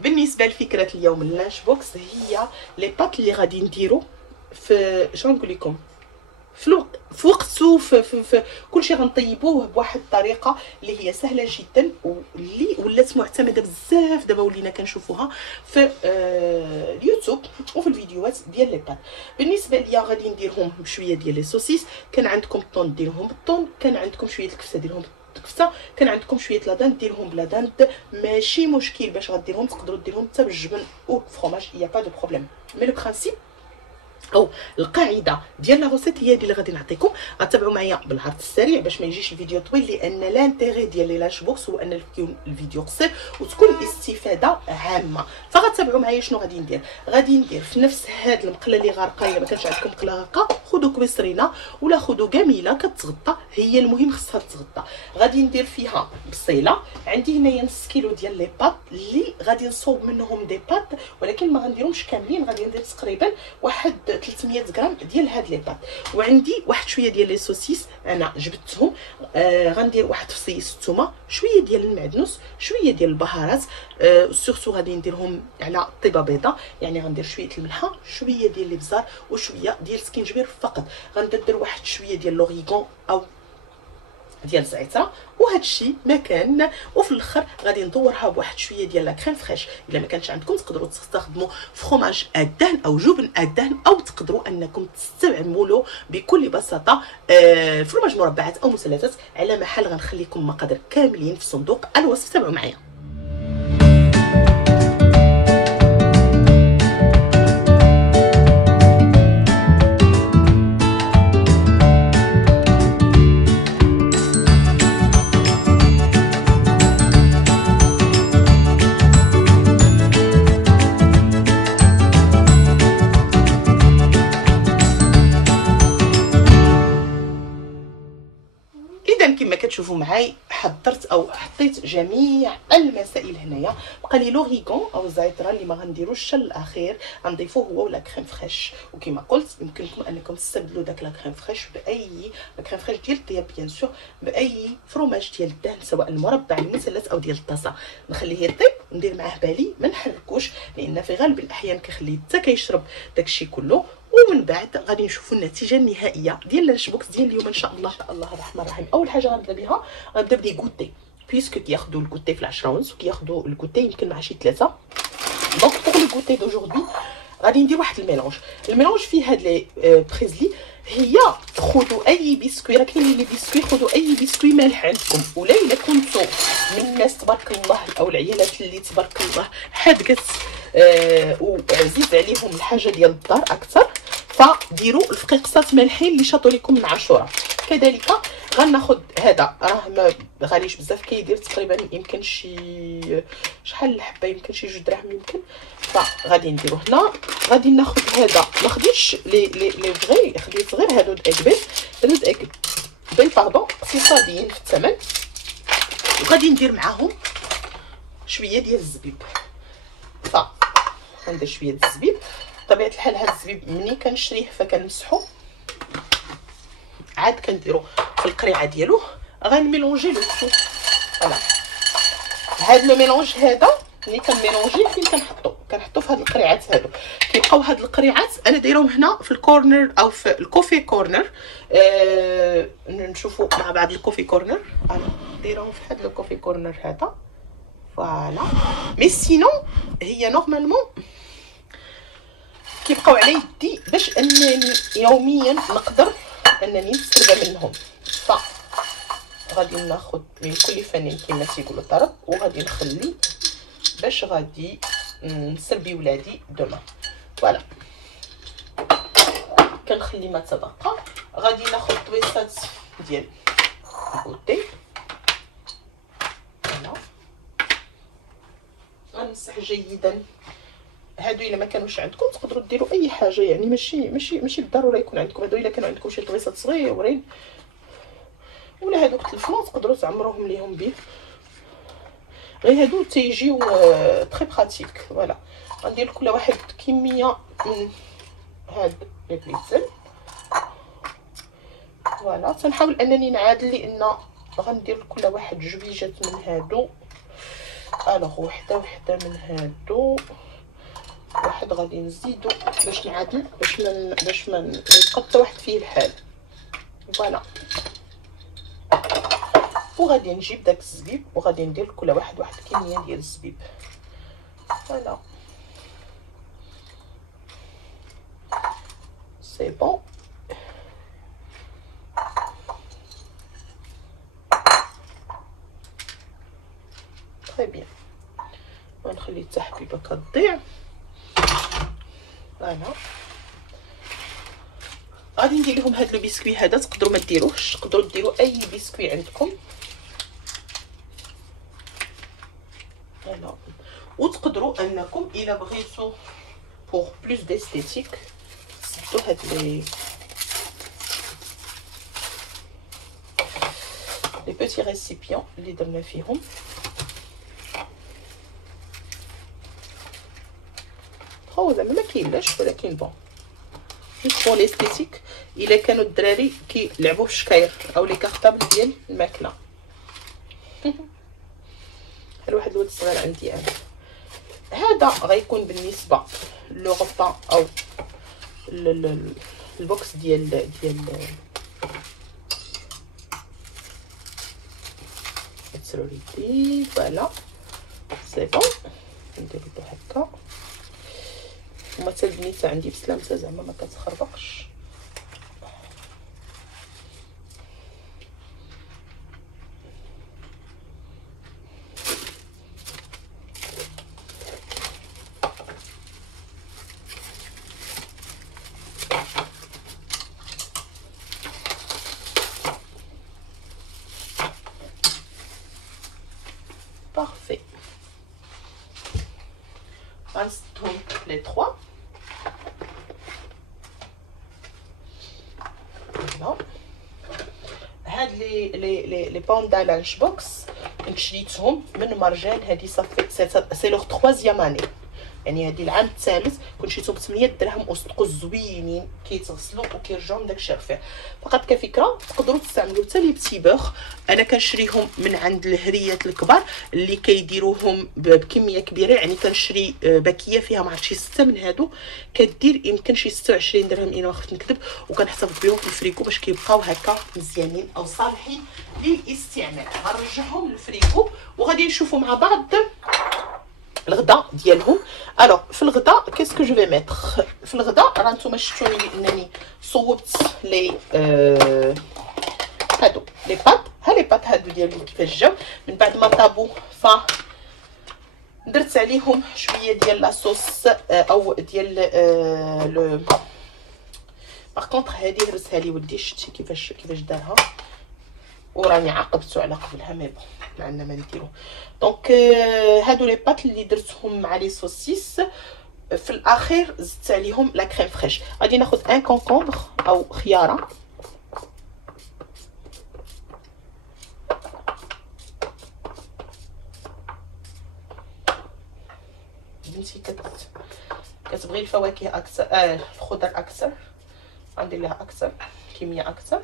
بالنسبه لفكره اليوم اللانش بوكس هي لي بات اللي غادي نديرو في شنو نقول لكم في وقته في كلشي غنطيبوه بواحد الطريقه اللي هي سهله جدا واللي ولات معتمده بزاف دابا ولينا كنشوفوها في اليوتيوب وفي الفيديوهات ديال لي بات. بالنسبه ليا غادي نديرهم بشويه ديال لي سوسيس، كان عندكم الطون ديروهم بالطون، كان عندكم شويه الكفته ديرهم بالكفته، كان عندكم شويه لا داند ديرهم بلا داند، ماشي مشكل باش غديرهم، تقدروا ديرهم حتى بالجبن او الفرomاج، يا با دو بروبليم. مي لو برينسيپ او القاعده ديال لا روسيت هي اللي غادي نعطيكم، غتابعوا معايا بالعرض السريع باش ما يجيش الفيديو طويل، لان لانتيغي ديال لي لانش بوكس هو ان يكون الفيديو قصير وتكون الاستفاده عامه. فغتابعوا معايا شنو غادي ندير. غادي ندير في نفس هاد المقله اللي غارقه، الا ما كانش عندكم مقله غارقه خذوا كويسرينه ولا خذوا كاميله كتغطى، هي المهم خصها تغطى. غادي ندير فيها بصيله، عندي هنايا نص كيلو ديال لي بات اللي غادي نصوب منهم دي بات، ولكن ما غنديرهمش كاملين، غادي ندير تقريبا واحد 300 غرام ديال هاد لي بات. وعندي واحد شويه ديال لي سوسيس انا جبدتهم، غندير واحد فصيص الثومه، شويه ديال المعدنوس، شويه ديال البهارات، سورتو غادي نديرهم على طيبه بيضاء، يعني غندير شويه الملحه، شويه ديال الابزار وشويه ديال السكينجبير فقط. غندير واحد شويه ديال لوريغون او ديال الزعتره، وهذا الشيء ما كان. وفي الاخر غادي ندورها بواحد شويه ديال لا كريم فريش، الا ما كانش عندكم تقدروا تستخدموا فرomاج الدهن او جبن الدهن، او تقدروا انكم تستعملوا بكل بساطه فرomاج مربعات او مثلثات. على محل غنخليكم المقادير كاملين في صندوق الوصف، تابعوا معايا. كما كتشوفوا معاي حضرت او حطيت جميع المسائل هنايا. بقى لي لوريغون او الزعتره اللي ما غنديروش حتى الاخير، غنضيفوه هو ولا كريم فريش. وكما قلت يمكنكم انكم تستبدلوا داك لا كريم فريش باي لا كريم فريش ديال الطياب بيان سور، باي فرomاج ديال الدهن، سواء المربع المثلث او ديال الطاسه. نخليه يطيب ندير معاه بالي ما نحركوش، لان في غالب الاحيان كيخليه حتى كيشرب داكشي كله. ومن بعد غادي نشوفوا النتيجه النهائيه ديال لانش بوكس ديال اليوم ان شاء الله. الله الرحمن الرحيم. اول حاجه غنبدا بها، غنبدا بدي كوتي، بيسكو كياخذوا الكوتي في 10 ونص وكياخذوا الكوتي يمكن مع شي 3. دونك بوغ لو كوتي دوجوردي غادي ندير واحد الميلونج فيه هاد لي بريزلي. هي خذوا اي بسكوي، راه كاينين لي بسكوي، خذوا اي بسكوي مالح عندكم، ولا الا كنتو من الناس تبارك الله او العيالات اللي تبارك الله حادقت وعزيز عليهم الحاجه ديال الدار اكثر، فديروا الفقيقسات مالحين اللي شاطوا لكم من عاشوره. كذلك غناخذ هذا، راه ما غاليش بزاف، كيدير تقريبا يمكن شي شحال الحبه، يمكن شي 2 دراهم يمكن، فغادي نديرو هنا. غادي ناخذ هذا، ما خديتش لي فغي، خديت غير هادو داكبيل، هادو داكبيل باردون سي صابيين في الثمن. وغادي ندير معاهم شويه ديال الزبيب، غندير شويه د الزبيب. بطبيعه الحال هاد الزبيب ملي كنشريه فكنمسحو، عاد كنديرو في القريعه ديالو. غنميلونجي لو تو، فوالا هاد لو ميلونج هذا ملي كنميلونجي فين كنحطو في هاد القريعات هادو. كيبقاو هاد القريعات انا دايرهم هنا في الكورنر او في الكوفي كورنر. نشوفوا مع بعض الكوفي كورنر، انا دايرهم في هاد الكوفي كورنر هذا، فوالا. مي سينو هي نورمالمون كيبقاو على يدي باش انني يوميا نقدر انني نستربى منهم. غادي ناخذ من كل فن كما تيقولوا طرب، وغادي نخلي باش غادي نسربي ولادي دوما. فوالا كنخلي ما تبقى. غادي ناخذ طويصات ديال الكوتي، فوالا غنمسح جيدا. هادو الا ما كانوش عندكم تقدروا ديروا اي حاجه، يعني ماشي بالضروره يكون عندكم هادو. الا كانوا عندكم شي طويصات صغيورين ولا هادوك الفلون تقدروا تعمروهم ليهم به، غير هادو تيجيو تري براتيك. فوالا غندير لكل واحد كميه من هاد لي بليتل. فوالا تنحاول انني نعادل، لان غندير لكل واحد جويجات من هادو الوغ وحده من هادو، واحد غادي نزيدو باش نعادل باش ما يبقى حتى واحد فيه الحال. فوالا، وغادي نجيب داك الزبيب وغادي ندير كل واحد كميه ديال الزبيب. فوالا سي بون. تري بيان، ونخلي التحبيبه كتضيع. فوالا غادي ندير لهم هاد البسكوي هذا، تقدروا ما ديروهش، تقدروا ديروا اي بسكوي عندكم. فوالا، وتقدروا انكم الا بغيتو بور بلوس ديستيتيك تسدوا هاد لي بوتي ريسيبيون اللي درنا فيهم. هو زعما ما كاينلاش، ولكن بون جوست بور ليستيتيك. الا كانوا الدراري كيلعبوا بالشكاير او لي كارطابل ديال الماكله. بحال واحد الولد صغير عندي انا. هذا غيكون بالنسبه لو غطا او البوكس ديال التروريتي. فوالا سي بون، نديرو هكا. وما حتى البنيته عندي بسلامتها زعما ما كتخربقش. بارفي، غنسدهم لي 3. هاد لي بوندا لانش بوكس كنت شريتهم من مرجان. هادي صافي سي لوغ 3 اني، يعني هادي العام الثالث. كنت شريتهم ب 8 درهم وصدقوا زوينين، كيتغسلوا وكيرجعوا من داكشي رفيع. فقط كفكره تقدروا تستعملوا حتى لي بتي بوغ. انا كنشريهم من عند الهريات الكبار اللي كيديروهم بكميه كبيره، يعني كنشري باكيه فيها ما عرفتش 6 من هادو، كدير يمكن شي 26 درهم الا ما خفت نكذب، وكنحتفظ بهم في الفريكو باش كيبقاو هكا مزيانين او صالحين للاستعمال. غنرجعهم للفريكو وغادي نشوفوا مع بعض الغدا ديالهم. الوغ في الغدا كيسكو جو في ميتر في الغدا. راه نتوما شفتوني بانني صوبت لي هادو لي بات. ها لي بات هادو ديالي كيفاش جاو من بعد ما طابو، ف درت عليهم شويه ديال لاصوص او ديال لو. باغ كونطخ هادي درتها لي ولدي، شتي كيفاش دارها، وراني عاقبتو على قبلها. مي بون ما عندنا ما نديرو. دونك هادو لي بات اللي درتهم مع لي سوسيس. في الاخير زدت عليهم لا كريم فريش. غادي ناخذ ان كونكومبر او خياره، بنتي كتبغي الفواكه اكثر، الخضر اكثر، غندير لها اكثر كميه اكثر.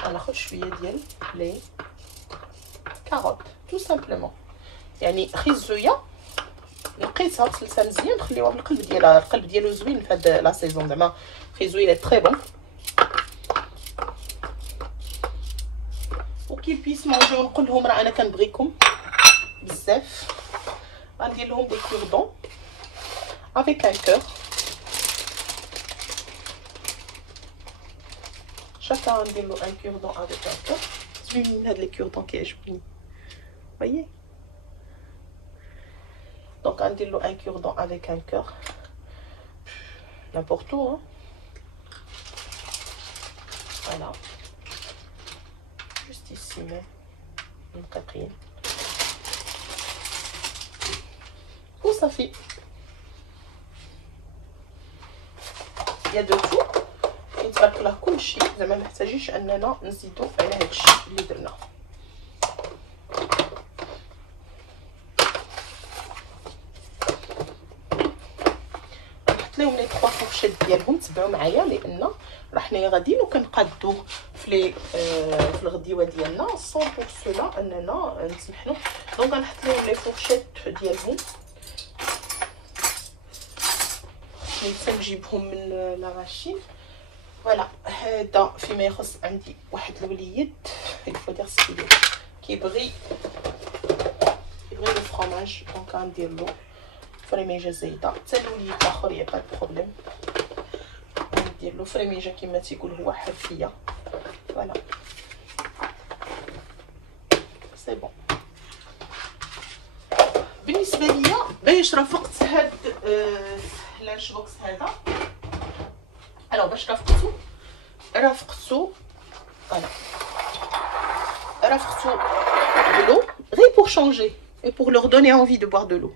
غناخذ شويه ديال لي كاروت تو سامبلومون، يعني خيزويه نقيتها غسلتها مزيان، نخليوها بالقلب ديالها. القلب ديالو زوين في هاد لا سيزون، زعما خيزويه لي تري بون وكي بيس مونجيو. نقول لهم راه انا كنبغيكم بزاف. غندير لهم دي كوردون افيك ان كور. شاكا غندير له ان كوردون افيك ان كور. زوينين هاد لي كوردون كيعجبوني، فايي. Donc on dit un cure-dent avec un cœur, n'importe où, hein. Voilà, juste ici même une quatrième, وصافي. يا دو تو يتبارك الله كلشي، زعما ما محتاجينش اننا نزيدو على هادشي اللي درنا. لهم لي 3 فورشيت ديالهم. تبعوا معايا لان راه حنايا غاديين وكنقادو في الغديوه ديالنا، سون بور سولا اننا نسمحلو دونك غنحط لهم لي فورشيت ديالهم ننسى نجيبهم من لا ماشين. فوالا هذا فيما يخص عندي واحد الوليد يفو دير سيدي كيبغي لو فرomاج دونك غندير له فريميجه زايده. حتى الوليد الاخر يا با بروبليم ندير له فريميجه كما تيقول هو حرفيه. فوالا سي بون. بالنسبه ليا باش رافقت هاد لانش بوكس هذا، الو باش رافقتو فوالا رافقتو بلو غير pour changer et pour leur donner envie de boire de l'eau.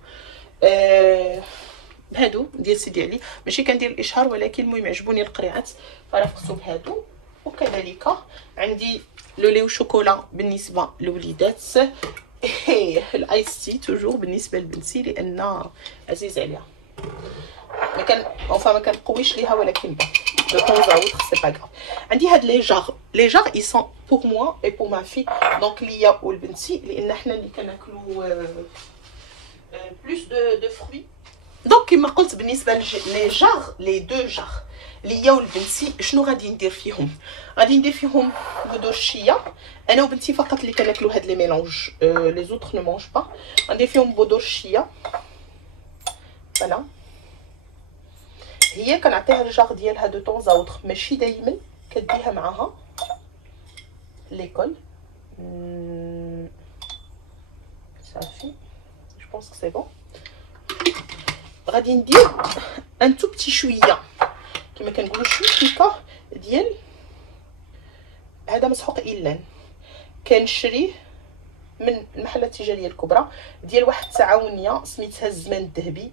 هادو ديال سيدي علي ماشي كندير الاشهار ولكن المهم عجبوني القريعات فرافقتو بهادو. وكذلك عندي لو لي وشوكولا بالنسبه للوليدات الايس تي توجور بالنسبه لبنتي لان عزيز عليها. ما كنقويش ليها ولكن de temps à autre c'est pas grave. عندي هاد لي جار ils sont pour moi et pour ma fille donc ليا ولبنتي لان حنا اللي كناكلوا plus de fruits. دونك كما قلت بالنسبه لي جار لي دو جار ليا ولبنتي شنو غادي ندير فيهم؟ غادي ندير فيهم بذور الشيا. انا وبنتي فقط اللي كناكلوا هاد لي ميلونج لي زوطخ نو مونج با. غندير فيهم بذور الشيا. فوالا هي كنعطيها الجار ديالها دو طون زاوطخ ماشي دايما كديها معاها ليكول. صافي جو بونس كو سي بون. غادي ندير ان تو بتي شويه كما كنقولوا شويكه ديال هذا مسحوق إيلان كنشريه من المحلات التجاريه الكبرى ديال واحد التعاونيه سميتها الزمان الذهبي.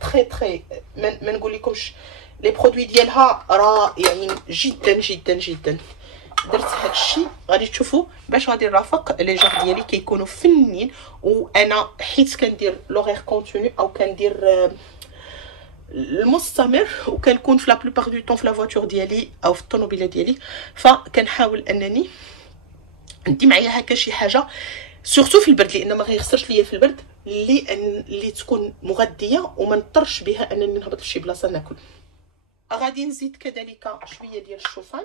تري ما نقول لكمش لي برودوي ديالها رائعين جدا جدا جدا. درت هادشي غادي تشوفوا باش غادي نرافق لي جار ديالي كيكونوا فنين. وانا حيت كندير لوغير كونتوني او كندير المستمر وكنكون في لا بلوبار دو طون في لا فواتور ديالي او في الطوموبيله ديالي فكنحاول انني ندي معايا هكا شي حاجه سورتو في البرد لان ما غيخسرش ليا في البرد اللي تكون مغذيه وما نضطرش بها انني نهبط لشي بلاصه ناكل. غادي نزيد كذلك شويه ديال الشوفان.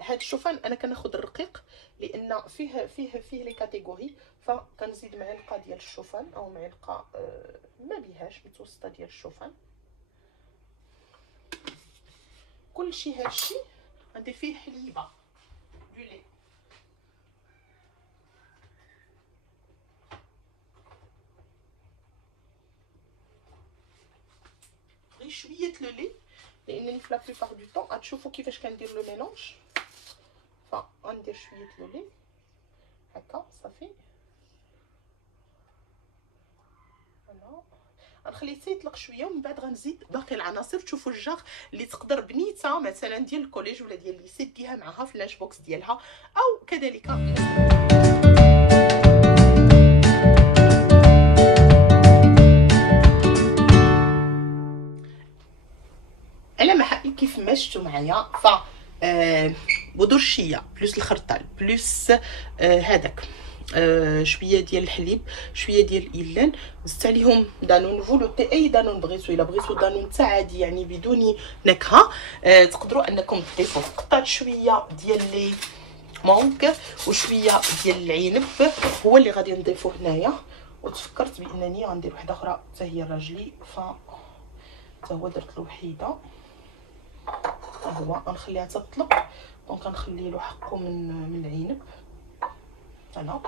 هاد الشوفان انا كناخذ الرقيق لان فيه لي كاتيجوري فكنزيد معلقه ديال الشوفان او معلقه ما بيهاش متوسطه ديال الشوفان. كلشي هادشي غندير فيه حليبه دو لي غير شويه لو لي لانني في لا بلوبار دو طون غتشوفوا كيفاش كندير لو ميلونج. غندير شويه لو لي هكا صافي. فوالا غنخليه حتى يطلق شويه ومن بعد غنزيد باقي العناصر. تشوفوا الجار اللي تقدر بنيته مثلا ديال الكوليج ولا ديال الليسي ديها معها في اللانش بوكس ديالها او كذلك على ما حقي كيف مشتوا معايا. ف بذور الشيا بلوس الخرطال بلوس هذاك شويه ديال الحليب شويه ديال الايلان زدت عليهم دانون فولوتي اي دانون بغيتو الا بغيتو دانون تاع عادي يعني بدون نكهه. تقدروا انكم تضيفوا قطعه شويه ديال لي مونك وشويه ديال العنب هو اللي غادي نضيفو هنايا. وتفكرت بانني غندير وحده اخرى حتى هي راجلي حتى هو درت له وحيده هو غنخليها تطلق دونك غنخلي له حقه من العنب. انا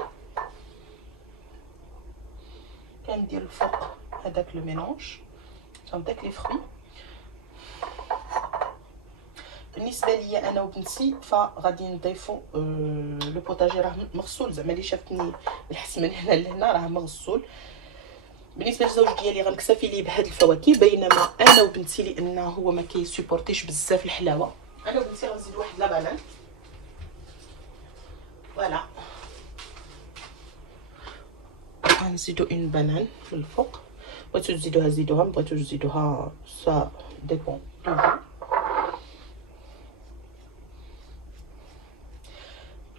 كندير الفوق هذاك لو ميلونج او داك لي فروي. بالنسبه ليا انا وبنتي فغادي نضيفوا لو بوتاجي راه مغسول زعما اللي شافتني الحس من هنا لهنا راه مغسول. بالنسبه للزوج ديالي غنكتفي ليه بهاد الفواكه بينما انا وبنتي لانه هو ما كيسوبورتيش بزاف الحلاوه انا وبنتي غنزيد واحد لا بانان. فوالا غنزيدو اون بانان من الفوق. بغيتو تزيدوها زيدوها ما بغيتوش تزيدوها سا ديبون دو فو.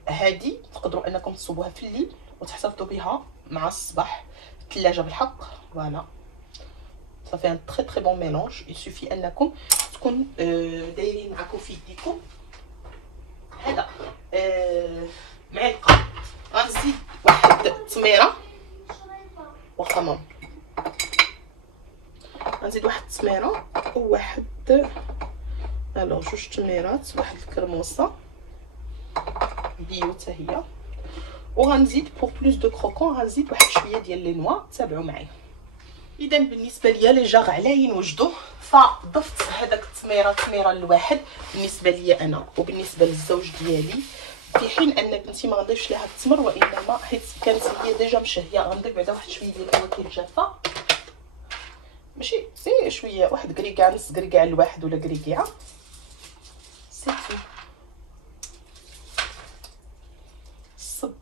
هادي تقدروا انكم تصوبوها في الليل وتحتفظوا بها مع الصباح. الثلاجه بالحق فوالا صافي ان تري تري بون ميلونج. يسوفي انكم تكون دايرين معكم في يديكم هذا معلقه. غنزيد واحد التميره واخا مام، غنزيد واحد التميره وواحد جوج تميرات، واحد الكرموسه بيو حتى هي، وغنزيد بور بلوس دو كروكون غنزيد واحد شويه ديال لي نوا. تابعوا معايا. اذا بالنسبه ليا لي جاغ على ينوجدوا، فضفت هذاك التميره الواحد بالنسبه ليا انا وبالنسبه للزوج ديالي، في حين ان بنتي ما غنضيفش ليها التمر، وانما حيت كانت هي ديجا مشهيه غنضيف بعدا واحد شويه ديال الفواكه الجافه، ماشي سي شويه، واحد كريكاع نص كريكاع الواحد ولا كريكاعه سي تو. صب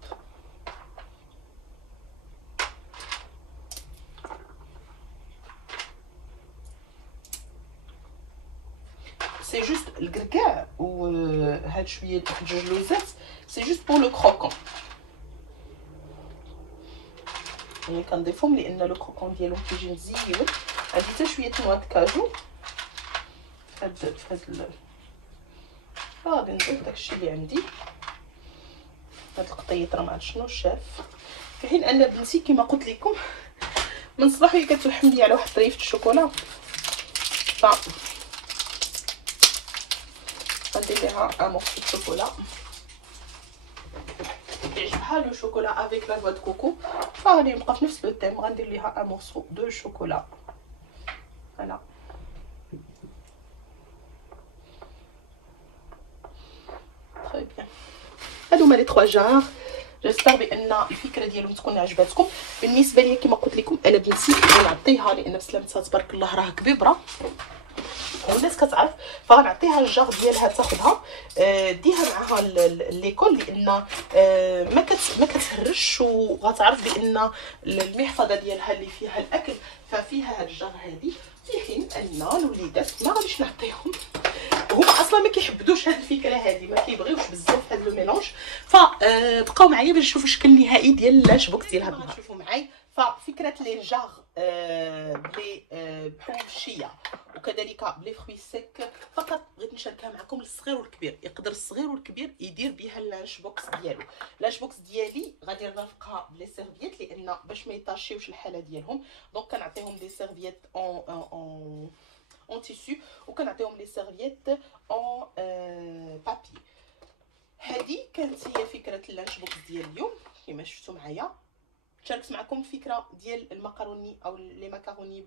سي جوست الكركاع وهاد شويه جوج لوزات سي جوست بور لو كروكون، يعني كنضيفهم لان لو كروكون ديالهم كيجي مزيون. عندي حتى شويه نواه كاجو فهاد غادي نضيف داكشي اللي عندي. هاد القطيط راه معرفت شنو شاف، في حين ان بنتي كما قلت لكم من الصباح هي كتوحم لي على واحد طريفه الشوكولا، غندير ليها ان مورسو دو شوكولا. كيعجبها لو شوكولا افيك لا نوا دو كوكو، فغادي نبقى في نفس لو تيم، غندير ليها ان مورسو دو شوكولا. فوالا تري بيان. هادو هما لي 3 جار. جيسبر بان الفكره ديالهم تكون عجباتكم. بالنسبه لي كما قلت لكم انا بنتي غنعطيها، لان بسلامتها تبارك الله راه كبيبره والناس كتعرف، فغنعطيها الجار ديالها تاخذها ديها معها ليكول، لان ما كتهرش، وغتعرف بان المحفظه ديالها اللي فيها الاكل ففيها هاد الجار هادي. في حين ان الوليدات ما غاديش نعطيهم، هما اصلا ما كيحبدوش هاد الفكره هادي، ما كيبغيوش بزاف هاد لو ميلونج. فبقاو معايا باش نشوفوا الشكل النهائي ديال لانش بوكس ديال هاد النهار. شوفوا معايا ففكره لي جاغ بلي بحبوب الشيا وكذلك بلي فروي سيك، فقط بغيت نشاركها معكم للصغير والكبير. يقدر الصغير والكبير يدير بها اللانش بوكس ديالو. اللانش بوكس ديالي غادي نرافقها بلي سيرفييت، لان باش ما يطاشيوش الحاله ديالهم، دونك كنعطيهم دي سيرفييت اون تيسو، وكنعطيهم لي سيرفييت اون بابي. هذه كانت هي فكره اللانش بوكس ديال اليوم. كما شفتوا معايا شاركت معكم فكره ديال المكروني او لي مكروني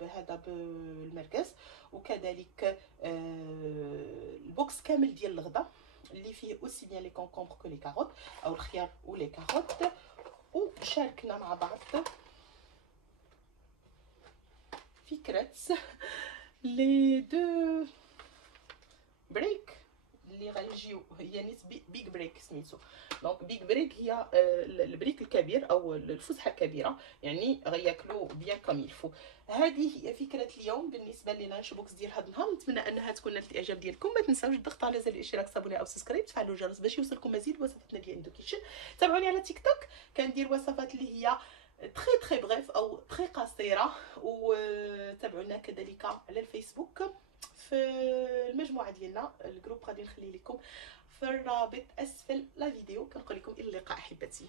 بهذا بالمركز، وكذلك البوكس كامل ديال الغدا اللي فيه اوسي بيان لي كونكومبر كو لي كاروت او الخيار ولي كاروت. وشاركنا مع بعض فكره لي دو بريك اللي غيجيو، هي نسبي بيج بريك سميتو. دونك بيج بريك هي البريك الكبير او الفسحه الكبيره، يعني غياكلوا بيان كوم يلفو. هذه هي فكره اليوم بالنسبه للانش بوكس ديال هذا النهار. نتمنى انها تكون نالت الاعجاب ديالكم. ما تنساوش الضغط على زر الاشتراك، صابوني او سبسكرايب، تفعلوا الجرس باش يوصلكم مزيد وصفاتنا ديال اندو كيتشن. تابعوني على تيك توك، كندير وصفات اللي هي تري بريف او تري قصيره، وتابعونا كذلك على الفيسبوك في المجموعه ديالنا الجروب، غادي نخلي لكم في الرابط اسفل لا فيديو. كنقول لكم الى اللقاء احبتي.